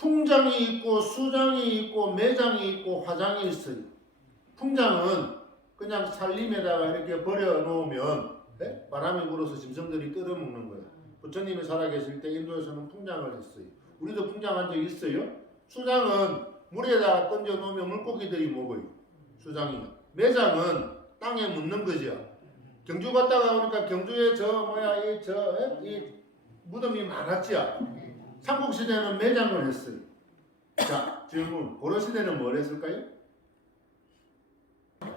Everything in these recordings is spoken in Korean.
풍장이 있고 수장이 있고 매장이 있고 화장이 있어요. 풍장은 그냥 살림에다가 이렇게 버려 놓으면 예? 바람이 불어서 짐승들이 뜯어먹는 거야. 부처님이 살아계실 때 인도에서는 풍장을 했어요. 우리도 풍장한 적 있어요. 수장은 물에다가 던져 놓으면 물고기들이 먹어요. 수장이. 매장은 땅에 묻는 거죠. 경주 갔다가 오니까 경주에 저 뭐야 이 저 이 무덤이 많았지요. 삼국 시대는 매장을 했어요. 자 질문 고려 시대는 뭘 했을까요?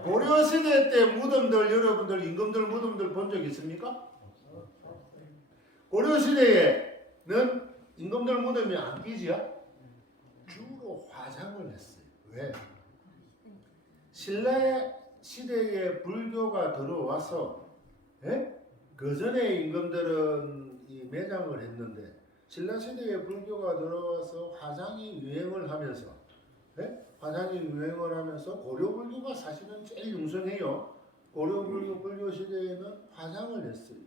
고려 시대 때 무덤들 여러분들 임금들 무덤들 본 적 있습니까? 고려 시대에는 임금들 무덤이 안 끼지요? 주로 화장을 했어요. 왜? 신라 시대에 불교가 들어와서 예? 그 전에 임금들은 이 매장을 했는데 신라 시대에 불교가 들어와서 화장이 유행을 하면서 예? 화장이 유행을 하면서 고려 불교가 사실은 제일 융성해요. 고려 불교 불교 시대에는 화장을 했어요.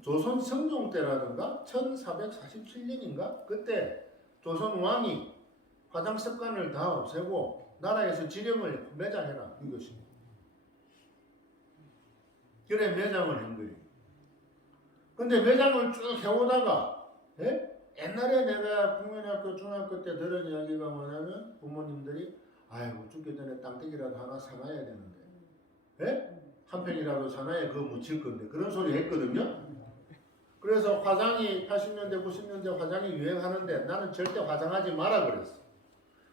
조선 성종 때라든가 1447년인가 그때 조선 왕이 화장 습관을 다 없애고 나라에서 지령을 매장해라 이것이. 그래 매장을 한 거예요. 근데 매장을 쭉 해오다가 예? 옛날에 내가 국민학교 중학교 때 들은 이야기가 뭐냐면 부모님들이 아이고 죽기 전에 땅떼기라도 하나 사놔야 되는데 예? 한 팽이라도 사놔야 그거 묻힐 건데 그런 소리 했거든요. 그래서 화장이 80년대 90년대 화장이 유행하는데 나는 절대 화장하지 마라 그랬어.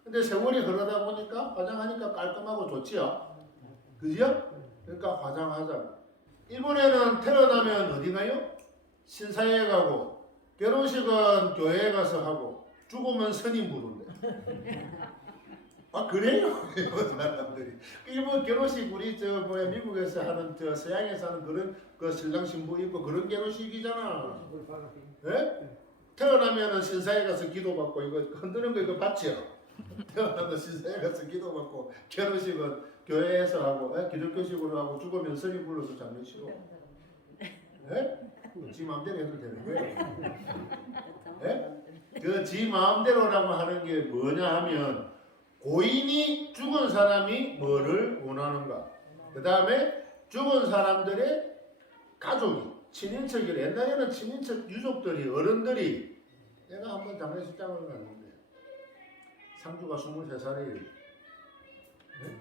근데 세월이 흐르다 보니까 화장하니까 깔끔하고 좋지요. 그지요? 그러니까 화장하자. 일본에는 태어나면 어디 가요? 신사에 가고 결혼식은 교회에 가서 하고 죽으면 스님 부른대. 아 그래요? 사람들이 일본 결혼식 우리 저 뭐야 미국에서 하는 저 서양에서 하는 그런 그 신랑 신부 입고 그런 결혼식이잖아. 예? 태어나면은 신사에 가서 기도받고 이거 흔드는 거 이거 봤죠? 태어나면 신사에 가서 기도받고 결혼식은 교회에서 하고 예? 기독교식으로 하고 죽으면 스님 불러서 장례치고 예? 지 마음대로 해도 되는 거예요. 예? 그지 마음대로라고 하는 게 뭐냐 하면 고인이 죽은 사람이 뭐를 원하는가. 그 다음에 죽은 사람들의 가족이 친인척이 옛날에는 친인척 유족들이 어른들이 내가 한번 장례식장을 갔는데 상주가 23살이에요. 네?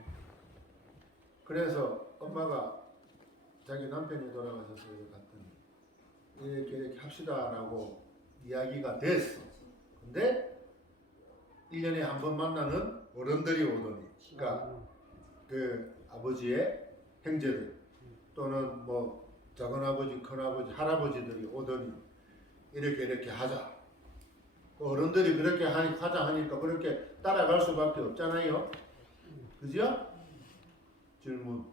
그래서 엄마가 자기 남편이 돌아가셔서 갔더니 이렇게 이렇게 합시다라고 이야기가 됐어. 근데 1년에 한 번 만나는 어른들이 오더니 그러니까 그 아버지의 형제들 또는 뭐 작은 아버지, 큰 아버지, 할아버지들이 오더니 이렇게 이렇게 하자. 그 어른들이 그렇게 하자 하니까 그렇게 따라갈 수밖에 없잖아요. 그죠? 질문.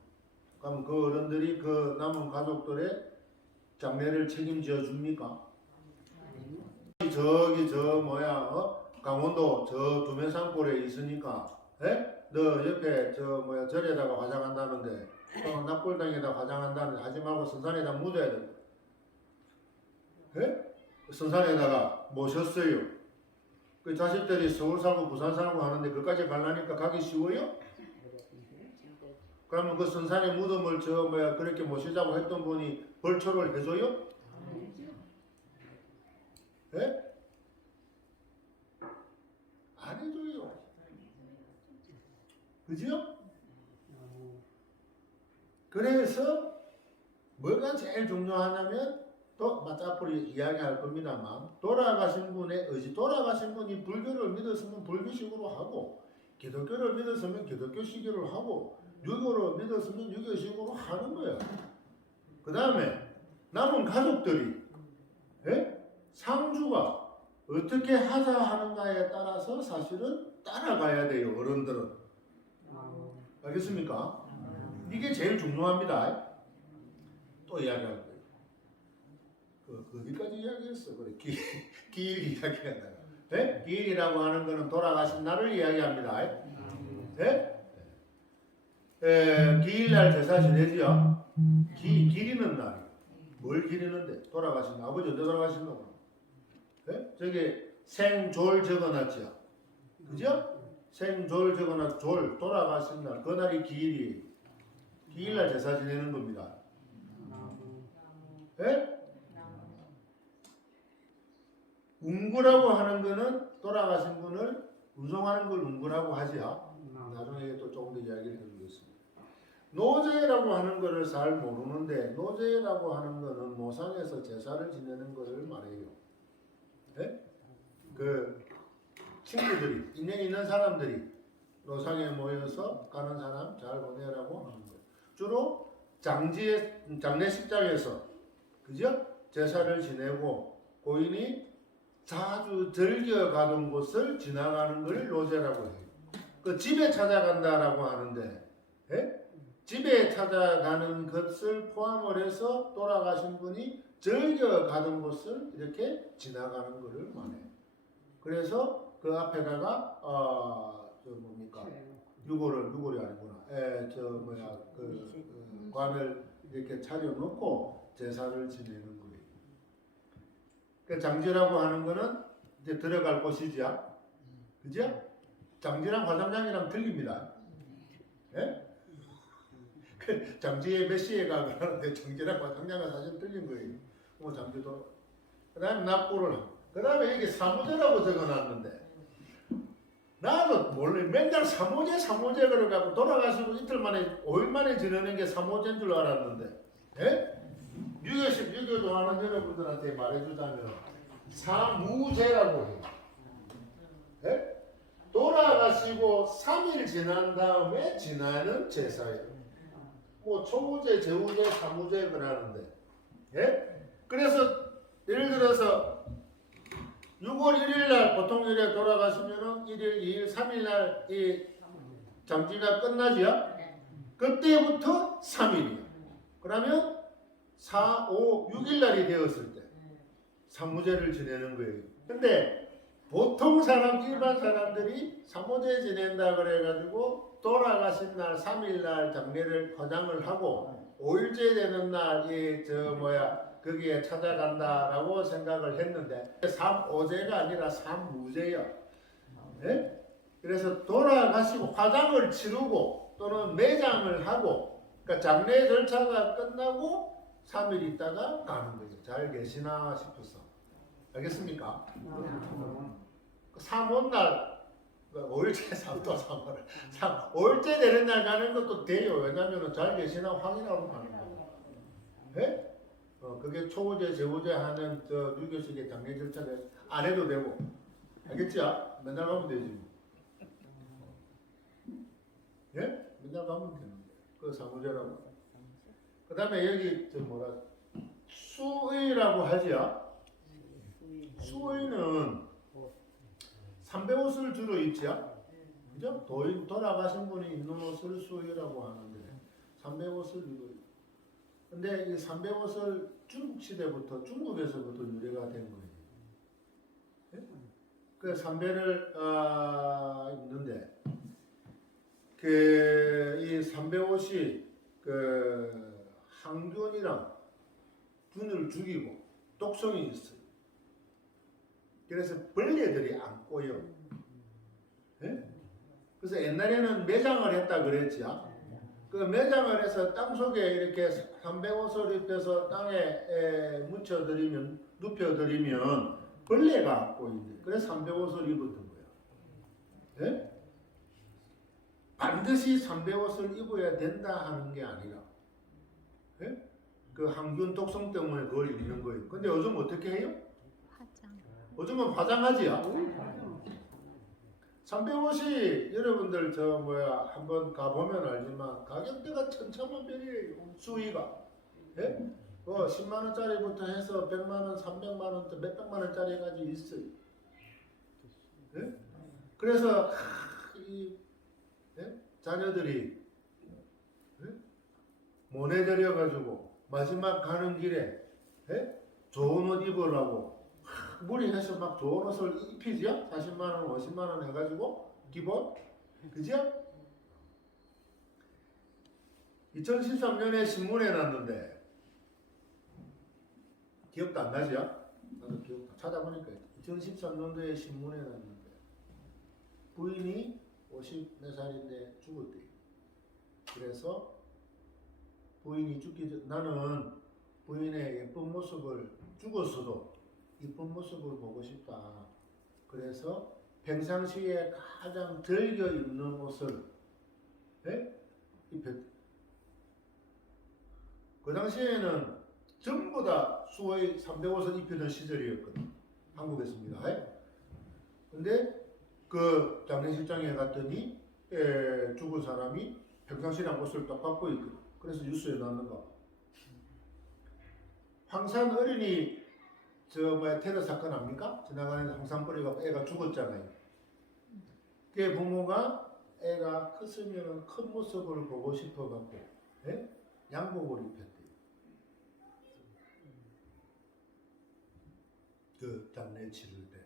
그럼 그 어른들이 그 남은 가족들의 장례를 책임져 줍니까? 저기 저 뭐야 어? 강원도 저 두면산골에 있으니까 에? 너 옆에 저 뭐야 절에다가 화장한다는데 어, 납골당에다 화장한다는데 하지 말고 선산에다 묻어야 된다. 에? 선산에다가 모셨어요. 그 자식들이 서울 살고 부산 살고 하는데 그까지 가려니까 가기 쉬워요? 그러면 그 선산의 무덤을 저 뭐야 그렇게 모시자고 했던 분이 벌초를 해줘요? 예? 안 해줘요. 그죠? 그래서 뭐가 제일 중요하냐면 또 앞으로 이야기할 겁니다만 돌아가신 분의 의지 돌아가신 분이 불교를 믿었으면 불교식으로 하고 기독교를 믿었으면 기독교식으로 하고 유교를 믿었으면 유교식으로 하는 거야. 그 다음에 남은 가족들이 예? 상주가 어떻게 하자 하는가에 따라서 사실은 따라가야 돼요 어른들은 알겠습니까? 이게 제일 중요합니다 또 이야기할 거예요 그, 그 어디까지 이야기했어 그래 기, 기일 이야기하다가 예? 기일이라고 하는 거는 돌아가신 날을 이야기합니다 예? 에, 기일날 제사 지내지요 기, 기리는 날 뭘 기리는데 돌아가신 아버지 언제 돌아가신 거 예? 저기 생졸 적어놨죠. 그죠? 생졸 적어나 졸 돌아가신 날 그날이 기일이 기일날 제사 지내는 겁니다. 예? 운구라고 하는 거는 돌아가신 분을 운송하는 걸 운구라고 하지요. 나중에 또 조금 더 이야기를. 노제라고 하는 거를 잘 모르는데 노제라고 하는 거는 모상에서 제사를 지내는 거를 말해요. 예? 그 친구들이 인연 있는 사람들이 노상에 모여서 가는 사람 잘 보내라고 하는 거예요. 주로 장지의 장례식장에서 그죠? 제사를 지내고 고인이 자주 즐겨 가던 곳을 지나가는 걸 노제라고 해요. 그 집에 찾아간다라고 하는데 예? 집에 찾아가는 것을 포함을 해서 돌아가신 분이 즐겨 가던 곳을 이렇게 지나가는 것을 말해요. 그래서 그 앞에다가 어저 뭡니까 유골을 유골이 아니구나. 에저 뭐야 그, 그 관을 이렇게 차려놓고 제사를 지내는 거예요. 그 장지라고 하는 거는 이제 들어갈 곳이죠. 그죠? 장지랑 화장장이랑 틀립니다. 예? 그 장지에 몇 시에 가고 하는데 장지랑 화장장은 사실 틀린 거예요. 뭐 장지도. 그 다음에 납부를 하고. 그 다음에 여기 사무제라고 적어놨는데 나도 몰래 맨날 사무제 사무제 그래갖고 돌아가시고 이틀 만에 5일 만에 지내는 게 사무제인 줄 알았는데 예? 유교식 유교도 하는 여러분들한테 말해주자면 사무제라고 해요. 예? 돌아가시고 3일 지난 다음에 지나는 제사예요. 뭐 초무제, 제우제, 사무제 그러는데 예? 그래서 예를 들어서 6월 1일 날 보통 일에 돌아가시면은 1일, 2일, 3일 날이 장지가 끝나지요? 그때부터 3일이요. 그러면 4, 5, 6일 날이 되었을 때 사무제를 지내는 거예요. 근데 보통 사람 일반 사람들이 사무제 지낸다 그래가지고 돌아가신 날 3일 날 장례를 화장을 하고 5일째 되는 날 이 저 뭐야 거기에 찾아간다라고 생각을 했는데 삼오제가 아니라 삼무제요. 예? 그래서 돌아가시고 화장을 치르고 또는 매장을 하고 그러니까 장례 절차가 끝나고 3일 있다가 가는 거죠. 잘 계시나 싶어서. 알겠습니까? 그 삼원날 그 5일째 삼도 삼월 삼 5일째 되는 날 가는 것도 돼요. 왜냐면은 잘 계시나 확인하러 가는 거예요. 예? 어, 그게 초보제, 제보제 하는 저 유교식의 장례 절차를 안 해도 되고 알겠죠? 맨날 가면 되지 뭐. 예? 맨날 가면 되는데 그 사무제라고 그 다음에 여기 저 뭐라 수의라고 하지요 수의는 삼배옷을 주로 입죠 그죠? 도인, 돌아가신 분이 입는 옷을 수의라고 하는데 삼배옷을 입어요 근데 이 삼배 옷을 중국 시대부터 중국에서부터 유래가 된 거예요. 예? 그 삼배를 아, 입는데 그이 삼배 옷이 그 항균이랑 균을 죽이고 독성이 있어요. 그래서 벌레들이 안 꼬여. 예? 그래서 옛날에는 매장을 했다 그랬지요. 그 매장을 해서 땅 속에 이렇게 삼백옷을 입혀서 땅에 에, 묻혀드리면 눕혀드리면 벌레가 안 꼬인대. 그래서 삼백옷을 입었던 거야. 예? 반드시 삼백옷을 입어야 된다 하는 게 아니라 예? 그 항균 독성 때문에 그걸 입는 거예요. 근데 요즘 어떻게 해요? 요즘은 화장하지요. 삼백옷이 여러분들 저 뭐야 한번 가보면 알지만 가격대가 천차만별이에요 수위가 예? 뭐 10만 원짜리부터 해서 100만 원, 300만 원, 또 몇백만 원짜리까지 있어요 예? 그래서 하, 이 예? 자녀들이 예? 모내드려 가지고 마지막 가는 길에 예? 좋은 옷 입으라고 무리해서 막 좋은 옷을 입히죠? 40만 원, 50만 원 해가지고 기본, 그죠? 2013년에 신문에 났는데 기억도 안 나죠? 나도 기억 찾아보니까 2013년도에 신문에 났는데 부인이 50몇 살인데 죽었대. 그래서 부인이 죽기 전 나는 부인의 예쁜 모습을 죽었어도 이쁜 모습을 보고 싶다. 그래서 평상시에 가장 즐겨 입는 옷을 예? 입혔. 그 당시에는 전부 다 수호의 300옷을 입히던 시절이었거든. 한국에서입니다. 예? 근데 그 장례식장에 갔더니 에, 죽은 사람이 평상시랑 옷을 똑같고 있거든. 그래서 뉴스에 나왔는가. 황산 어린이 저 뭐야 테러 사건 압니까? 지나가는 황산 뿌리가 애가 죽었잖아요. 그 부모가 애가 컸으면 큰 모습을 보고 싶어 갖고 예? 양복을 입혔대요. 그 장례 치를 때.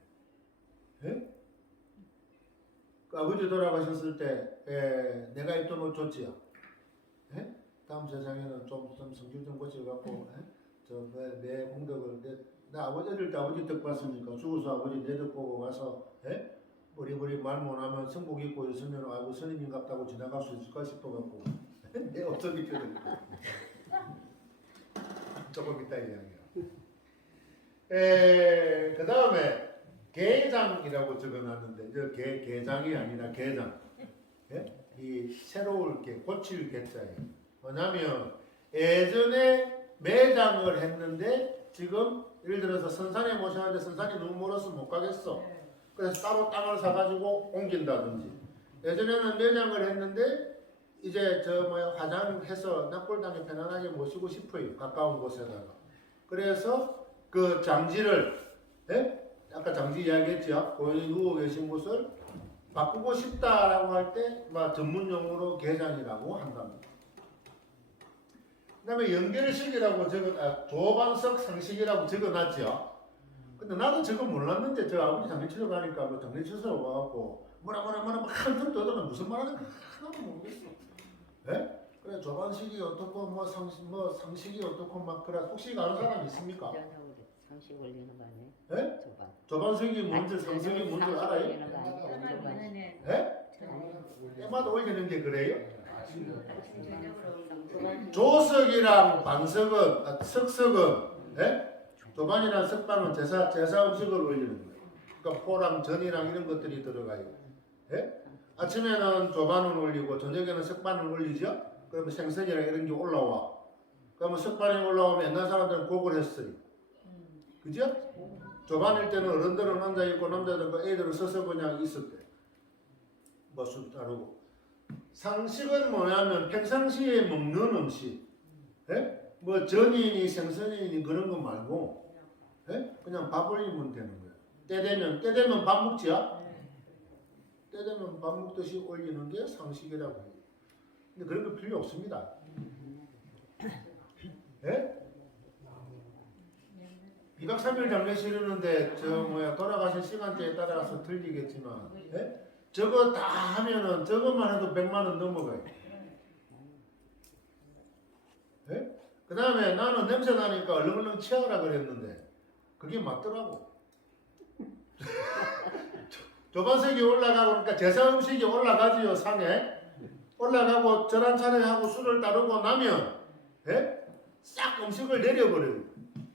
예? 그 아버지 돌아가셨을 때 에, 내가 입던 옷 좋지요? 예? 다음 세상에는 좀, 좀 성질 좀 고쳐갖고 예? 저내 내 공덕을 내, 나 아버지 어릴 때 아버지 덕 봤으니까? 죽어서 아버지 내 덕 보고 가서 예? 우리우리 말 못하면 성복 입고 있으면 아이고 스님인 같다고 지나갈 수 있을까 싶어갖고. 내 옷을 입혀드리고 조금 이따 이야기야 에, 그 다음에 게장이라고 적어놨는데 저 게, 게장이 아니라 게장. 예? 이 새로울 게 고칠 게자예요. 뭐냐면 예전에 매장을 했는데 지금 예를 들어서 선산에 모셨는데 선산이 너무 멀어서 못 가겠어. 그래서 따로 땅을 사가지고 옮긴다든지. 예전에는 매장을 했는데 이제 저 뭐야 화장해서 납골당에 편안하게 모시고 싶어요. 가까운 곳에다가. 그래서 그 장지를 예? 아까 장지 이야기했죠? 거기 누워 계신 곳을 바꾸고 싶다라고 할 때 전문 용어로 개장이라고 한답니다. 그 다음에 연결식이라고 적어 아, 조방석 상식이라고 적어놨죠 근데 나도 저거 몰랐는데 저 아버지 장례치러 가니까 뭐 장례치서 와갖고 뭐라 뭐라 뭐라 막 한참 떠들면 무슨 말 하는지 하나도 모르겠어. 예? 그래 조반식이 어떻고 뭐 상식 뭐 상식이 어떻고 막 그래 혹시 아는 사람 있습니까? 상식 올리는 거 아니에요? 예? 조반. 조반식이 뭔지 상식이 뭔지 알아요? 아니에요? 조반. 예? 올리는 게 그래요? 조석이랑 반석은 아, 석석은 예? 조반이랑 석반은 제사 제사 음식을 올리는 거예요. 그러니까 포랑 전이랑 이런 것들이 들어가요. 예? 아침에는 조반을 올리고 저녁에는 석반을 올리죠. 그러면 생선이랑 이런 게 올라와. 그러면 석반이 올라오면 옛날 사람들은 곡을 했어요. 그죠? 조반일 때는 어른들은 앉아 있고 남자들은 그 애들은 서서 그냥 있었대. 뭐술 따르고. 상식은 뭐냐면 평상시에 먹는 음식. 예? 뭐 전이니 생선이니 그런 거 말고 예? 그냥 밥 올리면 되는 거예요. 때 되면 때 되면 밥 먹지요. 때 되면 밥 먹듯이 올리는 게 상식이라고. 근데 그런 거 필요 없습니다. 예? 2박 3일 장례 치르는데 저 뭐야 돌아가신 시간대에 따라서 틀리겠지만 예? 저거 다 하면은 저것만 해도 100만 원 넘어가요. 예? 그 다음에 나는 냄새 나니까 얼렁얼렁 치워라 그랬는데 그게 맞더라고. 조반석이 올라가고 그러니까 제사 음식이 올라가지요 상에 올라가고 절한 차례하고 술을 따르고 나면 예? 싹 음식을 내려버려요.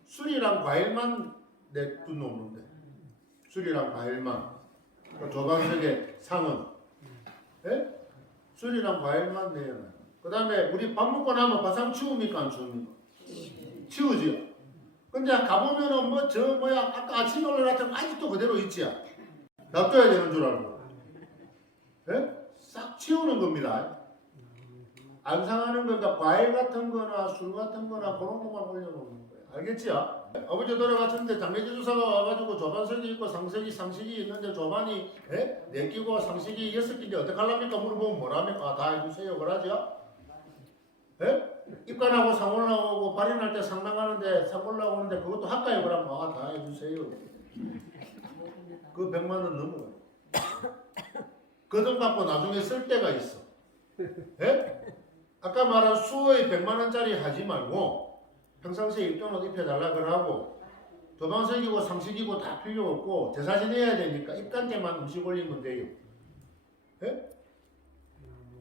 술이랑 과일만 내두 놓는데 술이랑 과일만 그 조반석의 상은 예? 술이랑 과일만 내요. 그 다음에 우리 밥 먹고 나면 바상 치웁니까 안 치웁니까? 치우지요. 근데 가보면은 뭐 저 뭐야 아까 아침에 올라갔던 거 아직도 그대로 있지요. 놔둬야 되는 줄 알고. 예? 싹 치우는 겁니다. 안 상하는 거니까 과일 같은 거나 술 같은 거나 그런 것만 올려놓는 거예요. 알겠지요? 아버지 돌아가셨는데 장례지 주사가 와가지고 조반석이 있고 상석이 상식이 있는데 조반이 예? 네 끼고 상식이 여섯 끼인데 어떡하랍니까? 물어보면 뭐랍니까? 아, 다 해주세요. 그러죠? 예? 입관하고 상 올라오고 발인할 때상 나가는데 상 올라오는데 그것도 할까요? 그러면 아, 다 해주세요. 그 100만 원 넘어가요. 그돈 갖고 나중에 쓸 때가 있어. 예? 아까 말한 수호의 100만 원짜리 하지 말고 평상시에 입도는 옷 입혀달라 그러고 도방석이고 상식이고 다 필요 없고 제사 지내야 되니까 입간 때만 음식 올리면 돼요. 예?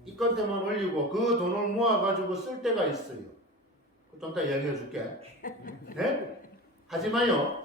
입간 때만 올리고 그 돈을 모아가지고 쓸 때가 있어요. 좀 이따 이야기해 줄게. 네? 하지만요.